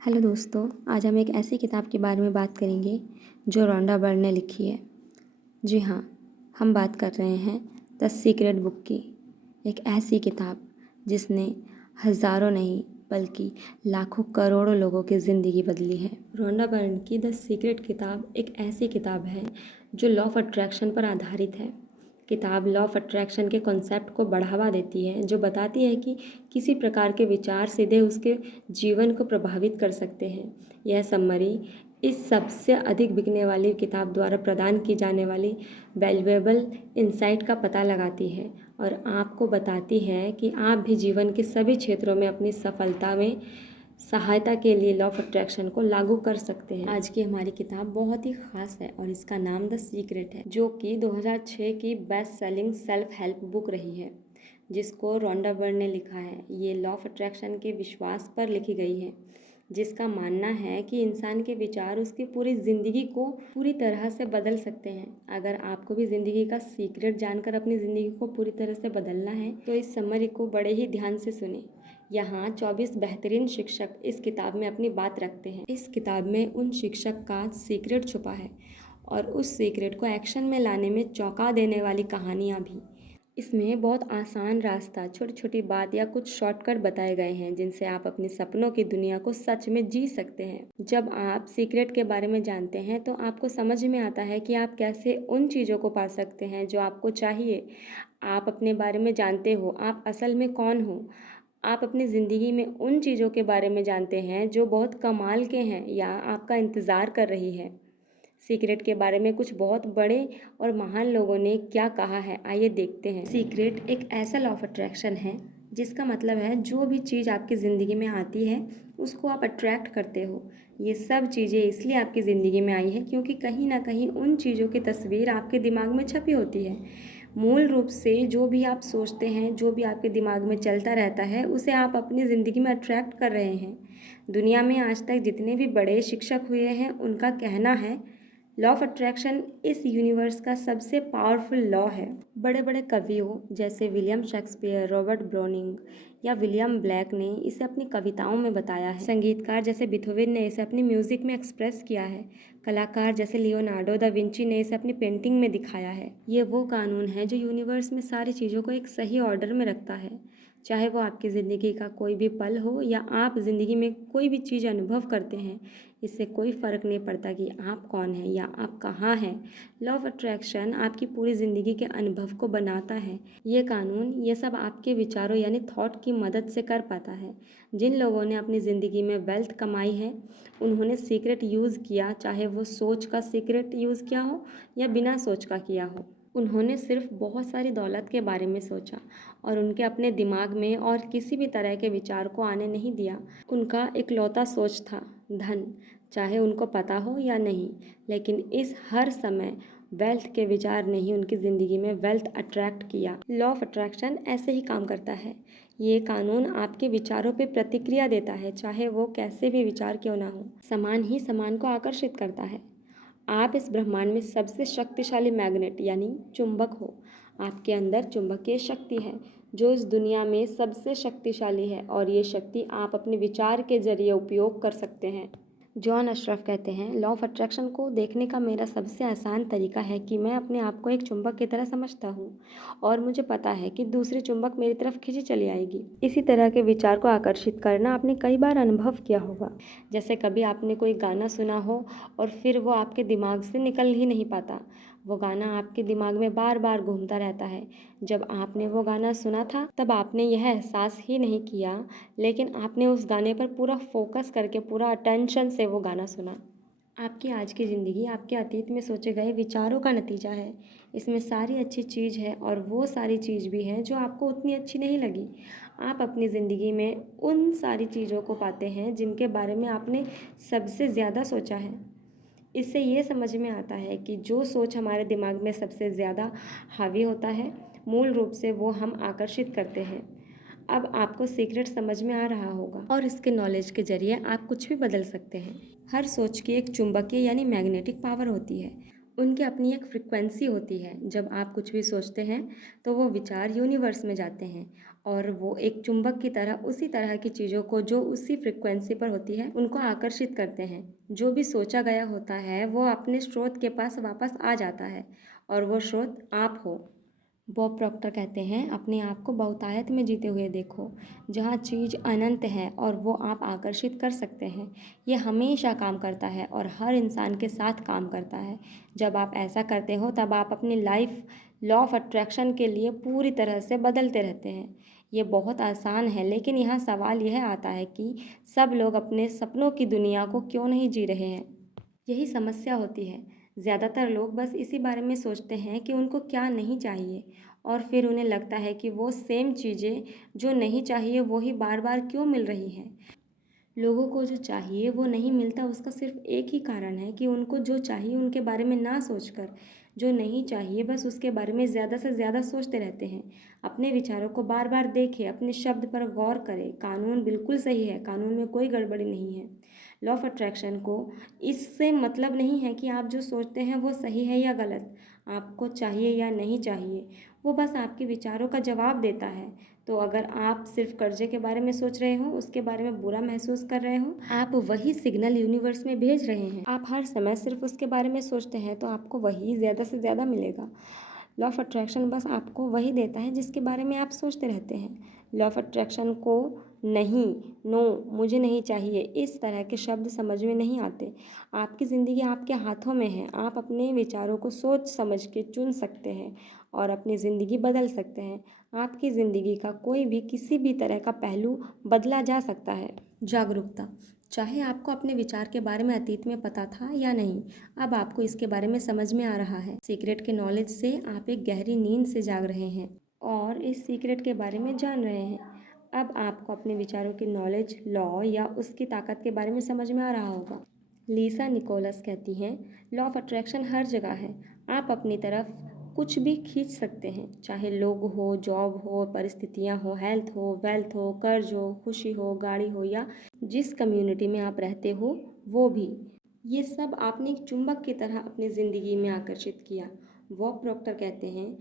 Hello दोस्तों, आज हम एक ऐसी किताब के बारे में बात करेंगे जो रोंडा बर्न ने लिखी है। जी हाँ, हम बात कर रहे हैं द सीक्रेट बुक की। एक ऐसी किताब जिसने हज़ारों नहीं बल्कि लाखों करोड़ों लोगों की ज़िंदगी बदली है। रोंडा बर्न की द सीक्रेट किताब एक ऐसी किताब है जो लॉ ऑफ अट्रैक्शन पर आधारित है। किताब लॉ ऑफ अट्रैक्शन के कॉन्सेप्ट को बढ़ावा देती है, जो बताती है कि किसी प्रकार के विचार सीधे उसके जीवन को प्रभावित कर सकते हैं। यह समरी इस सबसे अधिक बिकने वाली किताब द्वारा प्रदान की जाने वाली वैल्यूएबल इंसाइट का पता लगाती है और आपको बताती है कि आप भी जीवन के सभी क्षेत्रों में अपनी सफलता में सहायता के लिए लॉ ऑफ अट्रैक्शन को लागू कर सकते हैं। आज की हमारी किताब बहुत ही ख़ास है और इसका नाम द सीक्रेट है, जो कि 2006 की best selling self help book रही है, जिसको रोंडा बर्न ने लिखा है। ये लॉ ऑफ अट्रैक्शन के विश्वास पर लिखी गई है, जिसका मानना है कि इंसान के विचार उसकी पूरी ज़िंदगी को पूरी तरह से बदल सकते हैं। अगर आपको भी ज़िंदगी का सीक्रेट जानकर अपनी ज़िंदगी को पूरी तरह से बदलना है तो इस समरी को बड़े ही ध्यान से सुने। यहाँ 24 बेहतरीन शिक्षक इस किताब में अपनी बात रखते हैं। इस किताब में उन शिक्षक का सीक्रेट छुपा है और उस सीक्रेट को एक्शन में लाने में चौंका देने वाली कहानियाँ भी। इसमें बहुत आसान रास्ता, छोटी छोटी बात या कुछ शॉर्टकट बताए गए हैं जिनसे आप अपने सपनों की दुनिया को सच में जी सकते हैं। जब आप सीक्रेट के बारे में जानते हैं तो आपको समझ में आता है कि आप कैसे उन चीज़ों को पा सकते हैं जो आपको चाहिए। आप अपने बारे में जानते हो, आप असल में कौन हो। आप अपनी ज़िंदगी में उन चीज़ों के बारे में जानते हैं जो बहुत कमाल के हैं या आपका इंतज़ार कर रही है। सीक्रेट के बारे में कुछ बहुत बड़े और महान लोगों ने क्या कहा है, आइए देखते हैं। सीक्रेट एक ऐसा लॉ ऑफ अट्रैक्शन है जिसका मतलब है जो भी चीज़ आपकी ज़िंदगी में आती है उसको आप अट्रैक्ट करते हो। ये सब चीज़ें इसलिए आपकी ज़िंदगी में आई है क्योंकि कहीं ना कहीं उन चीज़ों की तस्वीर आपके दिमाग में छपी होती है। मूल रूप से जो भी आप सोचते हैं, जो भी आपके दिमाग में चलता रहता है, उसे आप अपनी ज़िंदगी में अट्रैक्ट कर रहे हैं। दुनिया में आज तक जितने भी बड़े शिक्षक हुए हैं उनका कहना है लॉ ऑफ अट्रैक्शन इस यूनिवर्स का सबसे पावरफुल लॉ है। बड़े बड़े कवियों जैसे विलियम शेक्सपियर, रॉबर्ट ब्राउनिंग या विलियम ब्लैक ने इसे अपनी कविताओं में बताया है। संगीतकार जैसे बीथोवन ने इसे अपनी म्यूज़िक में एक्सप्रेस किया है। कलाकार जैसे लियोनार्डो दा विंची ने इसे अपनी पेंटिंग में दिखाया है। ये वो कानून है जो यूनिवर्स में सारी चीज़ों को एक सही ऑर्डर में रखता है। चाहे वो आपकी ज़िंदगी का कोई भी पल हो या आप ज़िंदगी में कोई भी चीज़ अनुभव करते हैं, इससे कोई फ़र्क नहीं पड़ता कि आप कौन हैं या आप कहाँ हैं। लॉ ऑफ अट्रैक्शन आपकी पूरी ज़िंदगी के अनुभव को बनाता है। ये कानून ये सब आपके विचारों यानी थॉट की मदद से कर पाता है। जिन लोगों ने अपनी ज़िंदगी में वेल्थ कमाई है उन्होंने सीक्रेट यूज़ किया, चाहे वो सोच का सीक्रेट यूज़ किया हो या बिना सोच का किया हो। उन्होंने सिर्फ बहुत सारी दौलत के बारे में सोचा और उनके अपने दिमाग में और किसी भी तरह के विचार को आने नहीं दिया। उनका इकलौता सोच था धन, चाहे उनको पता हो या नहीं। लेकिन इस हर समय वेल्थ के विचार ने ही उनकी ज़िंदगी में वेल्थ अट्रैक्ट किया। लॉ ऑफ अट्रैक्शन ऐसे ही काम करता है। ये कानून आपके विचारों पे प्रतिक्रिया देता है, चाहे वो कैसे भी विचार क्यों ना हो। समान ही समान को आकर्षित करता है। आप इस ब्रह्मांड में सबसे शक्तिशाली मैग्नेट यानी चुंबक हो। आपके अंदर चुंबकीय शक्ति है जो इस दुनिया में सबसे शक्तिशाली है और ये शक्ति आप अपने विचार के जरिए उपयोग कर सकते हैं। जॉन अशरफ कहते हैं, लॉ ऑफ अट्रैक्शन को देखने का मेरा सबसे आसान तरीका है कि मैं अपने आप को एक चुंबक की तरह समझता हूँ और मुझे पता है कि दूसरी चुंबक मेरी तरफ खींची चली आएगी। इसी तरह के विचार को आकर्षित करना आपने कई बार अनुभव किया होगा। जैसे कभी आपने कोई गाना सुना हो और फिर वो आपके दिमाग से निकल ही नहीं पाता। वो गाना आपके दिमाग में बार बार घूमता रहता है। जब आपने वो गाना सुना था तब आपने यह एहसास ही नहीं किया, लेकिन आपने उस गाने पर पूरा फोकस करके पूरा अटेंशन से वो गाना सुना। आपकी आज की ज़िंदगी आपके अतीत में सोचे गए विचारों का नतीजा है। इसमें सारी अच्छी चीज़ है और वो सारी चीज़ भी है जो आपको उतनी अच्छी नहीं लगी। आप अपनी ज़िंदगी में उन सारी चीज़ों को पाते हैं जिनके बारे में आपने सबसे ज़्यादा सोचा है। इससे ये समझ में आता है कि जो सोच हमारे दिमाग में सबसे ज़्यादा हावी होता है, मूल रूप से वो हम आकर्षित करते हैं। अब आपको सीक्रेट समझ में आ रहा होगा और इसके नॉलेज के जरिए आप कुछ भी बदल सकते हैं। हर सोच की एक चुंबकीय यानी मैग्नेटिक पावर होती है। उनकी अपनी एक फ्रिक्वेंसी होती है। जब आप कुछ भी सोचते हैं तो वो विचार यूनिवर्स में जाते हैं और वो एक चुंबक की तरह उसी तरह की चीज़ों को जो उसी फ्रिक्वेंसी पर होती है उनको आकर्षित करते हैं। जो भी सोचा गया होता है वो अपने स्रोत के पास वापस आ जाता है और वो स्रोत आप हो। बॉब प्रॉक्टर कहते हैं, अपने आप को बहुतायत में जीते हुए देखो, जहाँ चीज़ अनंत है और वो आप आकर्षित कर सकते हैं। ये हमेशा काम करता है और हर इंसान के साथ काम करता है। जब आप ऐसा करते हो तब आप अपनी लाइफ लॉ ऑफ अट्रैक्शन के लिए पूरी तरह से बदलते रहते हैं। ये बहुत आसान है, लेकिन यहाँ सवाल यह आता है कि सब लोग अपने सपनों की दुनिया को क्यों नहीं जी रहे हैं। यही समस्या होती है। ज़्यादातर लोग बस इसी बारे में सोचते हैं कि उनको क्या नहीं चाहिए, और फिर उन्हें लगता है कि वो सेम चीज़ें जो नहीं चाहिए वो ही बार बार क्यों मिल रही हैं। लोगों को जो चाहिए वो नहीं मिलता, उसका सिर्फ एक ही कारण है कि उनको जो चाहिए उनके बारे में ना सोचकर जो नहीं चाहिए बस उसके बारे में ज़्यादा से ज़्यादा सोचते रहते हैं। अपने विचारों को बार बार देखें, अपने शब्द पर गौर करें। कानून बिल्कुल सही है, कानून में कोई गड़बड़ी नहीं है। लॉ ऑफ अट्रैक्शन को इससे मतलब नहीं है कि आप जो सोचते हैं वो सही है या गलत, आपको चाहिए या नहीं चाहिए, वो बस आपके विचारों का जवाब देता है। तो अगर आप सिर्फ कर्जे के बारे में सोच रहे हो, उसके बारे में बुरा महसूस कर रहे हो, आप वही सिग्नल यूनिवर्स में भेज रहे हैं। आप हर समय सिर्फ उसके बारे में सोचते हैं तो आपको वही ज़्यादा से ज़्यादा मिलेगा। लॉ ऑफ अट्रैक्शन बस आपको वही देता है जिसके बारे में आप सोचते रहते हैं। लॉ ऑफ अट्रैक्शन को नहीं, नो, मुझे नहीं चाहिए इस तरह के शब्द समझ में नहीं आते। आपकी ज़िंदगी आपके हाथों में है। आप अपने विचारों को सोच समझ के चुन सकते हैं और अपनी ज़िंदगी बदल सकते हैं। आपकी ज़िंदगी का कोई भी किसी भी तरह का पहलू बदला जा सकता है। जागरूकता, चाहे आपको अपने विचार के बारे में अतीत में पता था या नहीं, अब आपको इसके बारे में समझ में आ रहा है। सीक्रेट के नॉलेज से आप एक गहरी नींद से जाग रहे हैं और इस सीक्रेट के बारे में जान रहे हैं। अब आपको अपने विचारों की नॉलेज, लॉ या उसकी ताकत के बारे में समझ में आ रहा होगा। लीसा निकोलस कहती हैं, लॉ ऑफ अट्रैक्शन हर जगह है। आप अपनी तरफ कुछ भी खींच सकते हैं, चाहे लोग हो, जॉब हो, परिस्थितियाँ हो, हेल्थ हो, वेल्थ हो, कर्ज हो, खुशी हो, गाड़ी हो या जिस कम्युनिटी में आप रहते हो वो भी। ये सब आपने एक चुंबक की तरह अपनी ज़िंदगी में आकर्षित किया। वॉब प्रॉक्टर कहते हैं,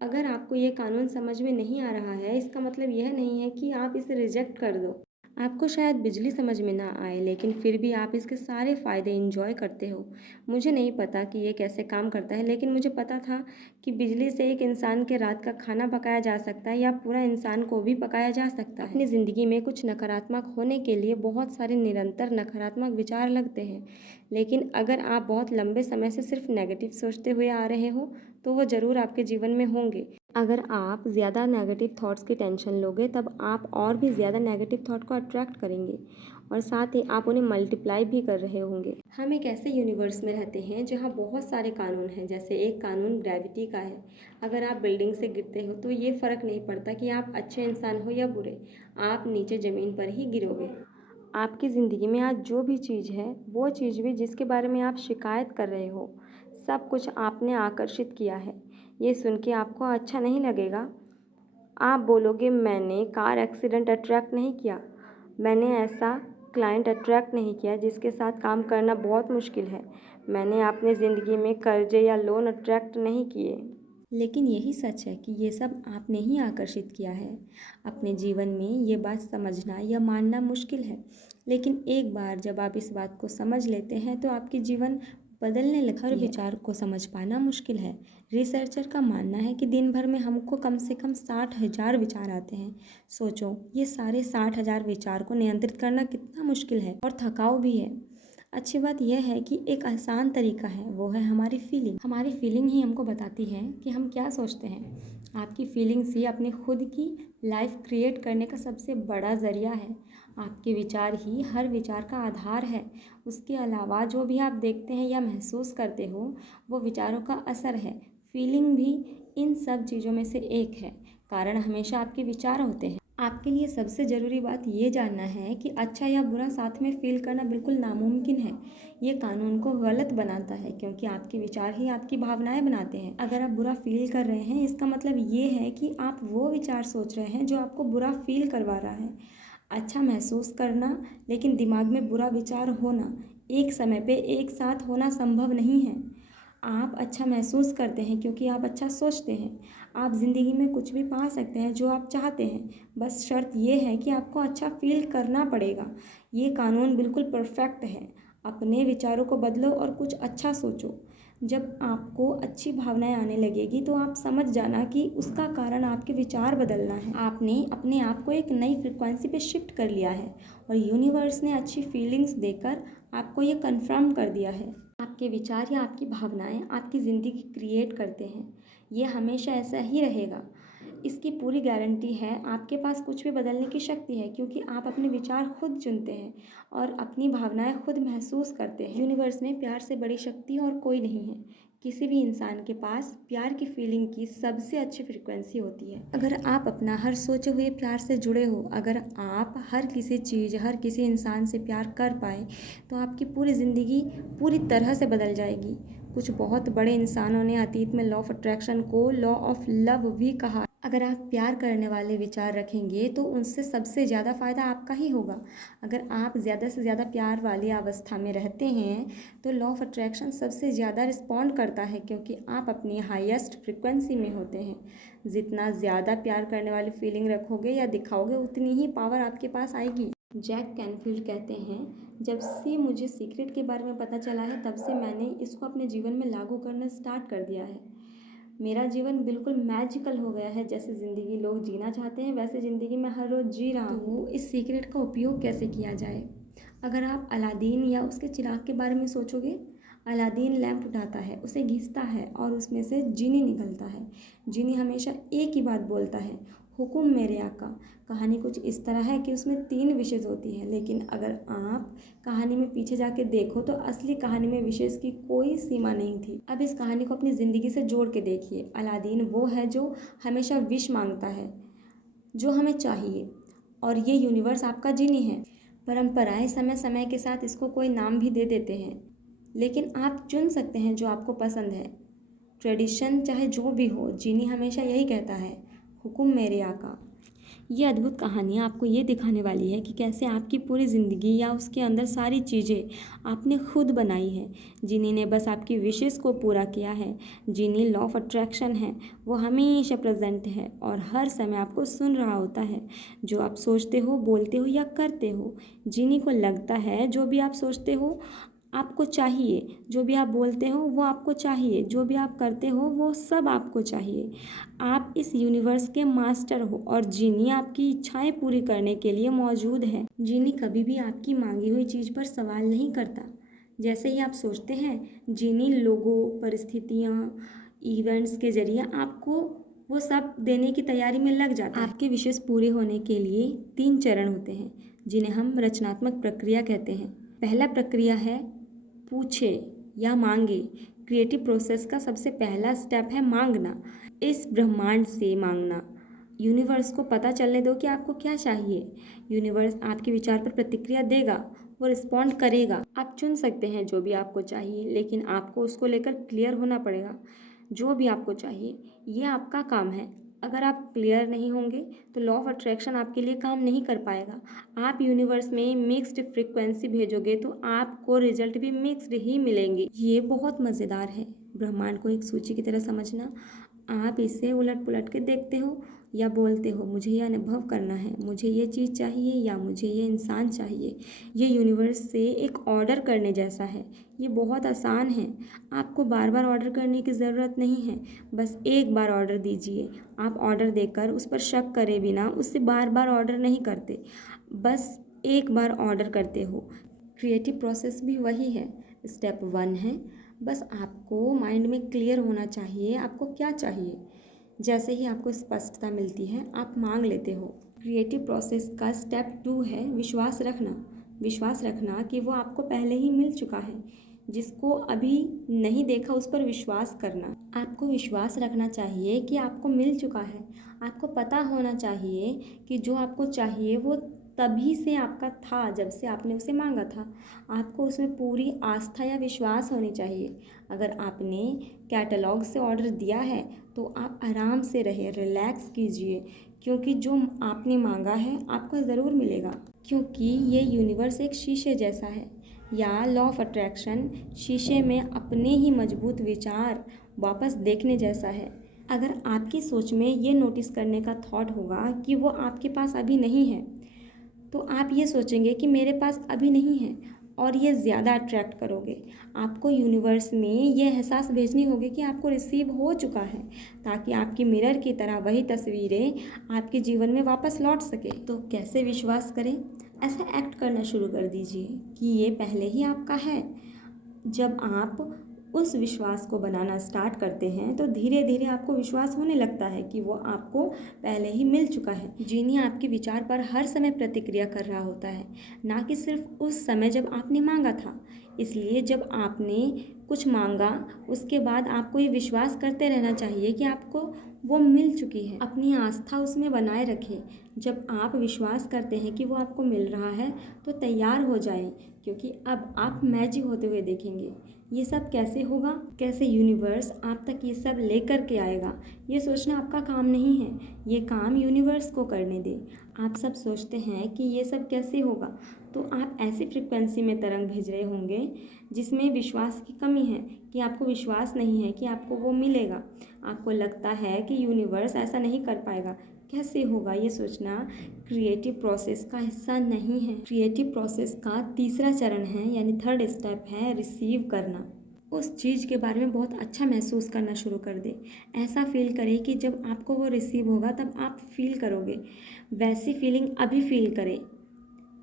अगर आपको ये कानून समझ में नहीं आ रहा है, इसका मतलब यह नहीं है कि आप इसे रिजेक्ट कर दो। आपको शायद बिजली समझ में ना आए, लेकिन फिर भी आप इसके सारे फ़ायदे एंजॉय करते हो। मुझे नहीं पता कि ये कैसे काम करता है, लेकिन मुझे पता था कि बिजली से एक इंसान के रात का खाना पकाया जा सकता है या पूरा इंसान को भी पकाया जा सकता है। अपनी ज़िंदगी में कुछ नकारात्मक होने के लिए बहुत सारे निरंतर नकारात्मक विचार लगते हैं, लेकिन अगर आप बहुत लंबे समय से सिर्फ नेगेटिव सोचते हुए आ रहे हो तो वो ज़रूर आपके जीवन में होंगे। अगर आप ज़्यादा नेगेटिव थॉट्स की टेंशन लोगे तब आप और भी ज़्यादा नेगेटिव थॉट को अट्रैक्ट करेंगे और साथ ही आप उन्हें मल्टीप्लाई भी कर रहे होंगे। हम एक ऐसे यूनिवर्स में रहते हैं जहाँ बहुत सारे कानून हैं। जैसे एक कानून ग्रेविटी का है। अगर आप बिल्डिंग से गिरते हो तो ये फ़र्क नहीं पड़ता कि आप अच्छे इंसान हो या बुरे, आप नीचे ज़मीन पर ही गिरोगे। आपकी ज़िंदगी में आज जो भी चीज़ है, वो चीज़ भी जिसके बारे में आप शिकायत कर रहे हो, सब कुछ आपने आकर्षित किया है। ये सुन के आपको अच्छा नहीं लगेगा। आप बोलोगे, मैंने कार एक्सीडेंट अट्रैक्ट नहीं किया, मैंने ऐसा क्लाइंट अट्रैक्ट नहीं किया जिसके साथ काम करना बहुत मुश्किल है, मैंने अपनी ज़िंदगी में कर्जे या लोन अट्रैक्ट नहीं किए। लेकिन यही सच है कि ये सब आपने ही आकर्षित किया है। अपने जीवन में ये बात समझना या मानना मुश्किल है, लेकिन एक बार जब आप इस बात को समझ लेते हैं तो आपकी जीवन बदलने लगती है। हर विचार को समझ पाना मुश्किल है। रिसर्चर का मानना है कि दिन भर में हमको कम से कम 60,000 विचार आते हैं। सोचो, ये सारे 60,000 विचार को नियंत्रित करना कितना मुश्किल है और थकाऊ भी है। अच्छी बात यह है कि एक आसान तरीका है, वो है हमारी फीलिंग। हमारी फीलिंग ही हमको बताती है कि हम क्या सोचते हैं। आपकी फीलिंग्स ही अपने खुद की लाइफ क्रिएट करने का सबसे बड़ा ज़रिया है। आपके विचार ही हर विचार का आधार है। उसके अलावा जो भी आप देखते हैं या महसूस करते हो, वो विचारों का असर है। फीलिंग भी इन सब चीज़ों में से एक है। कारण हमेशा आपके विचार होते हैं। आपके लिए सबसे ज़रूरी बात ये जानना है कि अच्छा या बुरा साथ में फील करना बिल्कुल नामुमकिन है। ये कानून को गलत बनाता है क्योंकि आपके विचार ही आपकी भावनाएं बनाते हैं। अगर आप बुरा फील कर रहे हैं, इसका मतलब ये है कि आप वो विचार सोच रहे हैं जो आपको बुरा फील करवा रहा है। अच्छा महसूस करना लेकिन दिमाग में बुरा विचार होना एक समय पे एक साथ होना संभव नहीं है। आप अच्छा महसूस करते हैं क्योंकि आप अच्छा सोचते हैं। आप ज़िंदगी में कुछ भी पा सकते हैं जो आप चाहते हैं, बस शर्त ये है कि आपको अच्छा फील करना पड़ेगा। ये कानून बिल्कुल परफेक्ट है। अपने विचारों को बदलो और कुछ अच्छा सोचो। जब आपको अच्छी भावनाएं आने लगेगी तो आप समझ जाना कि उसका कारण आपके विचार बदलना है। आपने अपने आप को एक नई फ्रिक्वेंसी पे शिफ्ट कर लिया है और यूनिवर्स ने अच्छी फीलिंग्स देकर आपको ये कंफर्म कर दिया है। आपके विचार या आपकी भावनाएं आपकी ज़िंदगी क्रिएट करते हैं। ये हमेशा ऐसा ही रहेगा। इसकी पूरी गारंटी है। आपके पास कुछ भी बदलने की शक्ति है क्योंकि आप अपने विचार खुद चुनते हैं और अपनी भावनाएं खुद महसूस करते हैं। यूनिवर्स में प्यार से बड़ी शक्ति और कोई नहीं है। किसी भी इंसान के पास प्यार की फीलिंग की सबसे अच्छी फ्रिक्वेंसी होती है। अगर आप अपना हर सोचे हुए प्यार से जुड़े हो, अगर आप हर किसी चीज़, हर किसी इंसान से प्यार कर पाए, तो आपकी पूरी ज़िंदगी पूरी तरह से बदल जाएगी। कुछ बहुत बड़े इंसानों ने अतीत में लॉ ऑफ अट्रैक्शन को लॉ ऑफ लव भी कहा। अगर आप प्यार करने वाले विचार रखेंगे तो उनसे सबसे ज़्यादा फ़ायदा आपका ही होगा। अगर आप ज़्यादा से ज़्यादा प्यार वाली अवस्था में रहते हैं तो लॉ ऑफ अट्रैक्शन सबसे ज़्यादा रिस्पॉन्ड करता है क्योंकि आप अपनी हाईएस्ट फ्रिक्वेंसी में होते हैं। जितना ज़्यादा प्यार करने वाली फीलिंग रखोगे या दिखाओगे उतनी ही पावर आपके पास आएगी। जैक कैनफील्ड कहते हैं, जब से मुझे सीक्रेट के बारे में पता चला है तब से मैंने इसको अपने जीवन में लागू करना स्टार्ट कर दिया है। मेरा जीवन बिल्कुल मैजिकल हो गया है। जैसे ज़िंदगी लोग जीना चाहते हैं वैसे ज़िंदगी मैं हर रोज़ जी रहा हूँ। तो इस सीक्रेट का उपयोग कैसे किया जाए? अगर आप अलादीन या उसके चिराग के बारे में सोचोगे, अलादीन लैंप उठाता है, उसे घिसता है और उसमें से जीनी निकलता है। जीनी हमेशा एक ही बात बोलता है, हुकुम मेरे आका। कहानी कुछ इस तरह है कि उसमें 3 विशेज़ होती हैं, लेकिन अगर आप कहानी में पीछे जाके देखो तो असली कहानी में विशेज़ की कोई सीमा नहीं थी। अब इस कहानी को अपनी ज़िंदगी से जोड़ के देखिए। अलादीन वो है जो हमेशा विश मांगता है, जो हमें चाहिए, और ये यूनिवर्स आपका जीनी है। परंपराएं समय समय के साथ इसको कोई नाम भी दे देते हैं, लेकिन आप चुन सकते हैं जो आपको पसंद है। ट्रेडिशन चाहे जो भी हो, जीनी हमेशा यही कहता है, हुकुम मेरे आका। ये अद्भुत कहानी आपको ये दिखाने वाली है कि कैसे आपकी पूरी ज़िंदगी या उसके अंदर सारी चीज़ें आपने खुद बनाई है। जिनी ने बस आपकी विशेस को पूरा किया है। जिनी लॉ ऑफ अट्रैक्शन है, वो हमेशा प्रेजेंट है और हर समय आपको सुन रहा होता है। जो आप सोचते हो, बोलते हो या करते हो, जिनी को लगता है जो भी आप सोचते हो आपको चाहिए, जो भी आप बोलते हो वो आपको चाहिए, जो भी आप करते हो वो सब आपको चाहिए। आप इस यूनिवर्स के मास्टर हो और जीनी आपकी इच्छाएं पूरी करने के लिए मौजूद है। जीनी कभी भी आपकी मांगी हुई चीज़ पर सवाल नहीं करता। जैसे ही आप सोचते हैं, जीनी लोगों, परिस्थितियाँ, इवेंट्स के जरिए आपको वो सब देने की तैयारी में लग जाता है। आपके विशेष पूरे होने के लिए 3 चरण होते हैं जिन्हें हम रचनात्मक प्रक्रिया कहते हैं। पहला प्रक्रिया है पूछे या मांगे। क्रिएटिव प्रोसेस का सबसे पहला स्टेप है मांगना। इस ब्रह्मांड से मांगना। यूनिवर्स को पता चलने दो कि आपको क्या चाहिए। यूनिवर्स आपके विचार पर प्रतिक्रिया देगा, वो रिस्पॉन्ड करेगा। आप चुन सकते हैं जो भी आपको चाहिए, लेकिन आपको उसको लेकर क्लियर होना पड़ेगा। जो भी आपको चाहिए, ये आपका काम है। अगर आप क्लियर नहीं होंगे तो लॉ ऑफ अट्रैक्शन आपके लिए काम नहीं कर पाएगा। आप यूनिवर्स में मिक्स्ड फ्रिक्वेंसी भेजोगे तो आपको रिजल्ट भी मिक्स्ड ही मिलेंगे। ये बहुत मज़ेदार है। ब्रह्मांड को एक सूची की तरह समझना। आप इसे उलट पुलट के देखते हो या बोलते हो, मुझे ये अनुभव करना है, मुझे ये चीज़ चाहिए या मुझे ये इंसान चाहिए। ये यूनिवर्स से एक ऑर्डर करने जैसा है। ये बहुत आसान है। आपको बार बार ऑर्डर करने की ज़रूरत नहीं है। बस एक बार ऑर्डर दीजिए। आप ऑर्डर देकर उस पर शक करे बिना उससे बार बार ऑर्डर नहीं करते, बस एक बार ऑर्डर करते हो। क्रिएटिव प्रोसेस भी वही है। स्टेप 1 है, बस आपको माइंड में क्लियर होना चाहिए आपको क्या चाहिए। जैसे ही आपको स्पष्टता मिलती है आप मांग लेते हो। क्रिएटिव प्रोसेस का स्टेप 2 है विश्वास रखना। विश्वास रखना कि वो आपको पहले ही मिल चुका है। जिसको अभी नहीं देखा उस पर विश्वास करना। आपको विश्वास रखना चाहिए कि आपको मिल चुका है। आपको पता होना चाहिए कि जो आपको चाहिए वो तभी से आपका था, जब से आपने उसे मांगा था। आपको उसमें पूरी आस्था या विश्वास होनी चाहिए। अगर आपने कैटलॉग से ऑर्डर दिया है तो आप आराम से रहे, रिलैक्स कीजिए, क्योंकि जो आपने मांगा है आपको ज़रूर मिलेगा। क्योंकि ये यूनिवर्स एक शीशे जैसा है, या लॉ ऑफ अट्रैक्शन शीशे में अपने ही मजबूत विचार वापस देखने जैसा है। अगर आपकी सोच में ये नोटिस करने का थॉट होगा कि वो आपके पास अभी नहीं है, तो आप ये सोचेंगे कि मेरे पास अभी नहीं है, और ये ज़्यादा अट्रैक्ट करोगे। आपको यूनिवर्स में ये एहसास भेजनी होगी कि आपको रिसीव हो चुका है, ताकि आपकी मिरर की तरह वही तस्वीरें आपके जीवन में वापस लौट सके। तो कैसे विश्वास करें? ऐसा एक्ट करना शुरू कर दीजिए कि ये पहले ही आपका है। जब आप उस विश्वास को बनाना स्टार्ट करते हैं तो धीरे धीरे आपको विश्वास होने लगता है कि वो आपको पहले ही मिल चुका है। जीनी आपके विचार पर हर समय प्रतिक्रिया कर रहा होता है, ना कि सिर्फ उस समय जब आपने मांगा था। इसलिए जब आपने कुछ मांगा, उसके बाद आपको ये विश्वास करते रहना चाहिए कि आपको वो मिल चुकी है। अपनी आस्था उसमें बनाए रखें। जब आप विश्वास करते हैं कि वो आपको मिल रहा है तो तैयार हो जाएं, क्योंकि अब आप मैजिक होते हुए देखेंगे। ये सब कैसे होगा? कैसे यूनिवर्स आप तक ये सब लेकर के आएगा? ये सोचना आपका काम नहीं है, ये काम यूनिवर्स को करने दें। आप सब सोचते हैं कि ये सब कैसे होगा, तो आप ऐसी फ्रिक्वेंसी में तरंग भेज रहे होंगे जिसमें विश्वास की कमी है, कि आपको विश्वास नहीं है कि आपको वो मिलेगा। आपको लगता है कि यूनिवर्स ऐसा नहीं कर पाएगा, कैसे होगा? ये सोचना क्रिएटिव प्रोसेस का हिस्सा नहीं है। क्रिएटिव प्रोसेस का तीसरा चरण है, यानी थर्ड स्टेप है रिसीव करना। उस चीज़ के बारे में बहुत अच्छा महसूस करना शुरू कर दे। ऐसा फील करें कि जब आपको वो रिसीव होगा तब आप फील करोगे, वैसी फीलिंग अभी फील करें।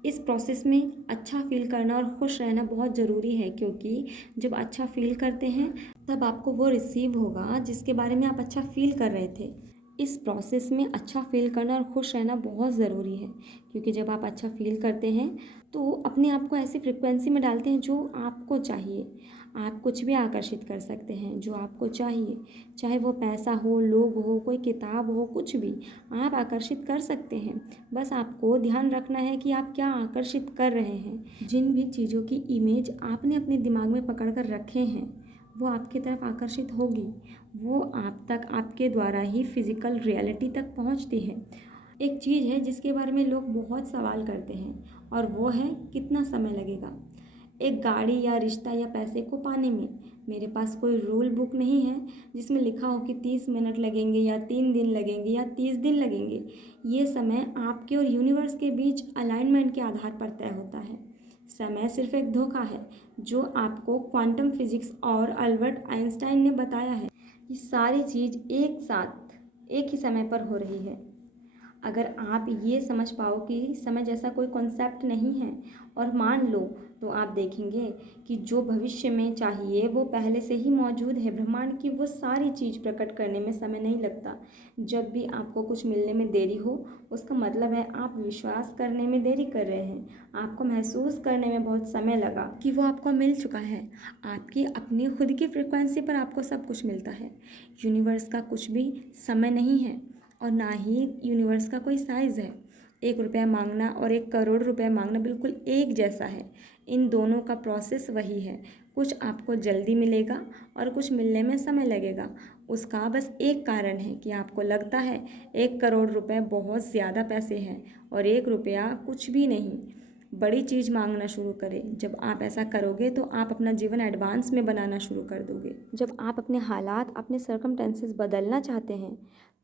इस प्रोसेस में अच्छा फील करना और खुश रहना बहुत ज़रूरी है, क्योंकि जब अच्छा फील करते हैं तब आपको वो रिसीव होगा जिसके बारे में आप अच्छा फील कर रहे थे। इस प्रोसेस में अच्छा फील करना और खुश रहना बहुत ज़रूरी है, क्योंकि जब आप अच्छा फील करते हैं तो अपने आप को ऐसी फ्रिक्वेंसी में डालते हैं जो आपको चाहिए। आप कुछ भी आकर्षित कर सकते हैं जो आपको चाहिए, चाहे वो पैसा हो, लोग हो, कोई किताब हो, कुछ भी आप आकर्षित कर सकते हैं। बस आपको ध्यान रखना है कि आप क्या आकर्षित कर रहे हैं। जिन भी चीज़ों की इमेज आपने अपने दिमाग में पकड़ कर रखे हैं वो आपकी तरफ आकर्षित होगी। वो आप तक आपके द्वारा ही फिज़िकल रियलिटी तक पहुंचती है। एक चीज़ है जिसके बारे में लोग बहुत सवाल करते हैं, और वो है कितना समय लगेगा एक गाड़ी या रिश्ता या पैसे को पाने में। मेरे पास कोई रूल बुक नहीं है जिसमें लिखा हो कि 30 मिनट लगेंगे या 3 दिन लगेंगे या 30 दिन लगेंगे। ये समय आपके और यूनिवर्स के बीच अलाइनमेंट के आधार पर तय होता है। समय सिर्फ एक धोखा है जो आपको क्वांटम फिजिक्स और अल्बर्ट आइंस्टाइन ने बताया है। ये सारी चीज़ एक साथ एक ही समय पर हो रही है। अगर आप ये समझ पाओ कि समय जैसा कोई कॉन्सेप्ट नहीं है और मान लो, तो आप देखेंगे कि जो भविष्य में चाहिए वो पहले से ही मौजूद है। ब्रह्मांड की वो सारी चीज़ प्रकट करने में समय नहीं लगता। जब भी आपको कुछ मिलने में देरी हो, उसका मतलब है आप विश्वास करने में देरी कर रहे हैं। आपको महसूस करने में बहुत समय लगा कि वो आपको मिल चुका है। आपकी अपनी खुद की फ्रिक्वेंसी पर आपको सब कुछ मिलता है। यूनिवर्स का कुछ भी समय नहीं है, और ना ही यूनिवर्स का कोई साइज़ है। 1 रुपया मांगना और 1 करोड़ रुपया मांगना बिल्कुल एक जैसा है। इन दोनों का प्रोसेस वही है। कुछ आपको जल्दी मिलेगा और कुछ मिलने में समय लगेगा। उसका बस एक कारण है कि आपको लगता है 1 करोड़ रुपए बहुत ज़्यादा पैसे हैं और 1 रुपया कुछ भी नहीं। बड़ी चीज़ मांगना शुरू करें। जब आप ऐसा करोगे तो आप अपना जीवन एडवांस में बनाना शुरू कर दोगे। जब आप अपने हालात, अपने सर्कमटेंसेस बदलना चाहते हैं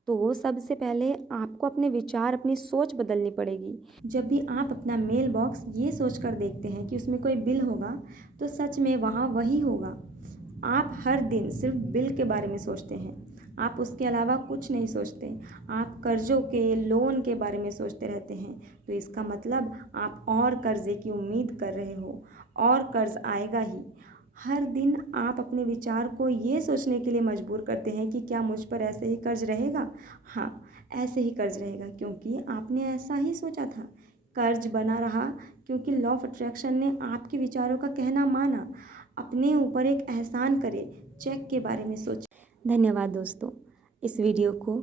तो सबसे पहले आपको अपने विचार, अपनी सोच बदलनी पड़ेगी। जब भी आप अपना मेल बॉक्स ये सोचकर देखते हैं कि उसमें कोई बिल होगा, तो सच में वहाँ वही होगा। आप हर दिन सिर्फ बिल के बारे में सोचते हैं, आप उसके अलावा कुछ नहीं सोचते। आप कर्जों के, लोन के बारे में सोचते रहते हैं, तो इसका मतलब आप और कर्जे की उम्मीद कर रहे हो, और कर्ज आएगा ही। हर दिन आप अपने विचार को ये सोचने के लिए मजबूर करते हैं कि क्या मुझ पर ऐसे ही कर्ज रहेगा? हाँ, ऐसे ही कर्ज रहेगा, क्योंकि आपने ऐसा ही सोचा था। कर्ज बना रहा क्योंकि लॉ ऑफ अट्रैक्शन ने आपके विचारों का कहना माना। अपने ऊपर एक एहसान करें, चेक के बारे में सोचें। धन्यवाद दोस्तों, इस वीडियो को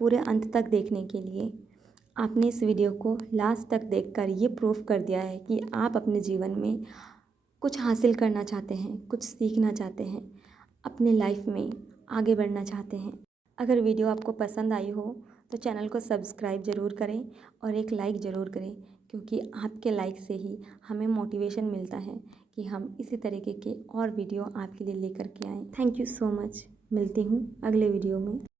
पूरे अंत तक देखने के लिए। आपने इस वीडियो को लास्ट तक देखकर ये प्रूफ कर दिया है कि आप अपने जीवन में कुछ हासिल करना चाहते हैं, कुछ सीखना चाहते हैं, अपने लाइफ में आगे बढ़ना चाहते हैं। अगर वीडियो आपको पसंद आई हो तो चैनल को सब्सक्राइब ज़रूर करें और एक लाइक ज़रूर करें, क्योंकि आपके लाइक से ही हमें मोटिवेशन मिलता है कि हम इसी तरीके के और वीडियो आपके लिए लेकर के आएँ। Thank you so much. मिलती हूँ अगले वीडियो में।